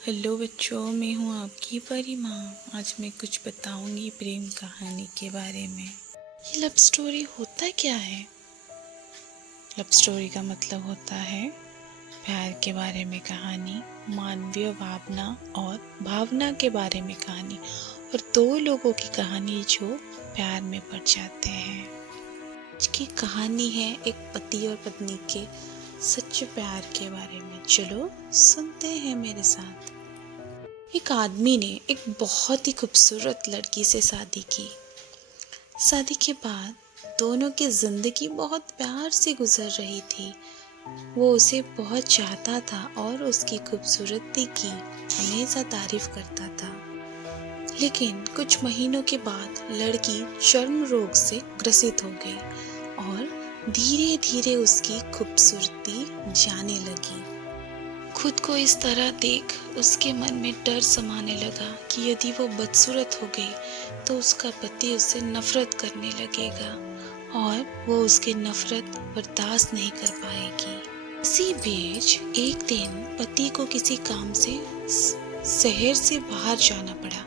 Hello बच्चों, मैं हूँ आपकी परी माँ। आज मैं कुछ बताऊंगी प्रेम कहानी के बारे में। ये लव स्टोरी होता क्या है? लव स्टोरी का मतलब होता है प्यार के बारे में कहानी, मानवीय भावना और भावना के बारे में कहानी, और दो लोगों की कहानी जो प्यार में पड़ जाते हैं। आज की कहानी है एक पति और पत्नी के सच्चे प्यार के बारे में। चलो सुनते हैं मेरे साथ। एक आदमी ने एक बहुत ही खूबसूरत लड़की से शादी की। शादी के बाद दोनों की जिंदगी बहुत प्यार से गुजर रही थी। वो उसे बहुत चाहता था और उसकी खूबसूरती की हमेशा तारीफ करता था। लेकिन कुछ महीनों के बाद लड़की चर्म रोग से ग्रसित हो गई और धीरे धीरे उसकी खूबसूरती जाने लगी। खुद को इस तरह देख उसके मन में डर समाने लगा कि यदि वो बदसूरत हो गई तो उसका पति उससे नफरत करने लगेगा और वो उसकी नफरत बर्दाश्त नहीं कर पाएगी। इसी बीच एक दिन पति को किसी काम से शहर से बाहर जाना पड़ा।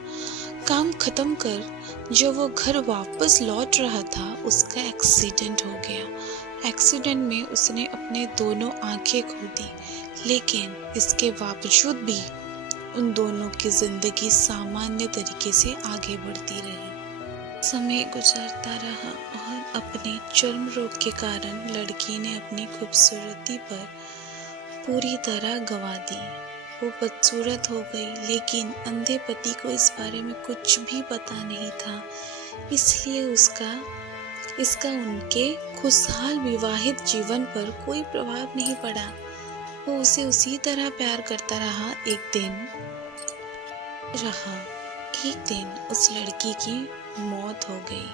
काम खत्म कर जब वो घर वापस लौट रहा था, उसका एक्सीडेंट हो गया। एक्सीडेंट में उसने अपने दोनों आंखें खो दी, लेकिन इसके बावजूद भी उन दोनों की जिंदगी सामान्य तरीके से आगे बढ़ती रही। समय गुजरता रहा और अपने चर्म रोग के कारण लड़की ने अपनी खूबसूरती पर पूरी तरह गंवा दी। वो बदसूरत हो गई, लेकिन अंधे पति को इस बारे में कुछ भी पता नहीं था, इसलिए इसका उनके खुशहाल विवाहित जीवन पर कोई प्रभाव नहीं पड़ा। वो उसे उसी तरह प्यार करता रहा। एक दिन उस लड़की की मौत हो गई।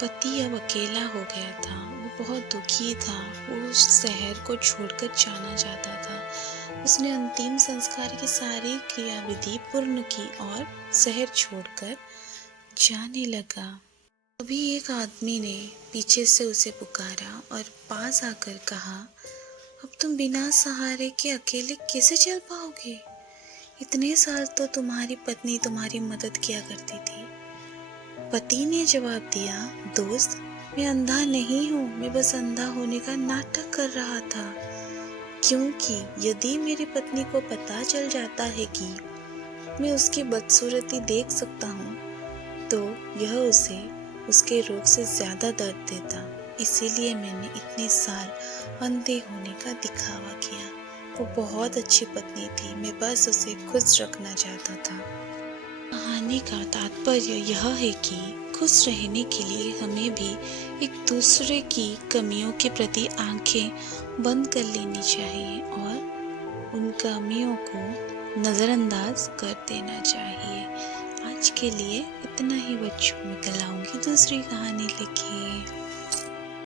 पति अब अकेला हो गया था। वो बहुत दुखी था। वो उस शहर को छोड़कर जाना चाहता था। उसने अंतिम संस्कार की सारी क्रियाविधि पूर्ण की और शहर छोड़कर जाने लगा। तभी एक आदमी ने पीछे से उसे पुकारा और पास आकर कहा, अब तुम बिना सहारे के अकेले कैसे चल पाओगे? इतने साल तो तुम्हारी पत्नी तुम्हारी मदद किया करती थी। पति ने जवाब दिया, दोस्त, मैं अंधा नहीं हूँ, मैं बस अंधा होने का नाटक कर रहा था, क्योंकि यदि मेरी पत्नी को पता चल जाता है कि मैं उसकी बदसूरती देख सकता हूँ, तो यह उसे उसके रोग से ज्यादा दर्द देता। इसीलिए मैंने इतने साल अंधे होने का दिखावा किया। वो बहुत अच्छी पत्नी थी, मैं बस उसे खुश रखना चाहता था। कहानी का तात्पर्य यह है कि खुश रहने के लिए हमें भी एक दूसरे की कमियों के प्रति आंखें बंद कर लेनी चाहिए और उन कमियों को नज़रअंदाज कर देना चाहिए। आज के लिए इतना ही बच्चों, मैं कल आऊँगी दूसरी कहानी लेके।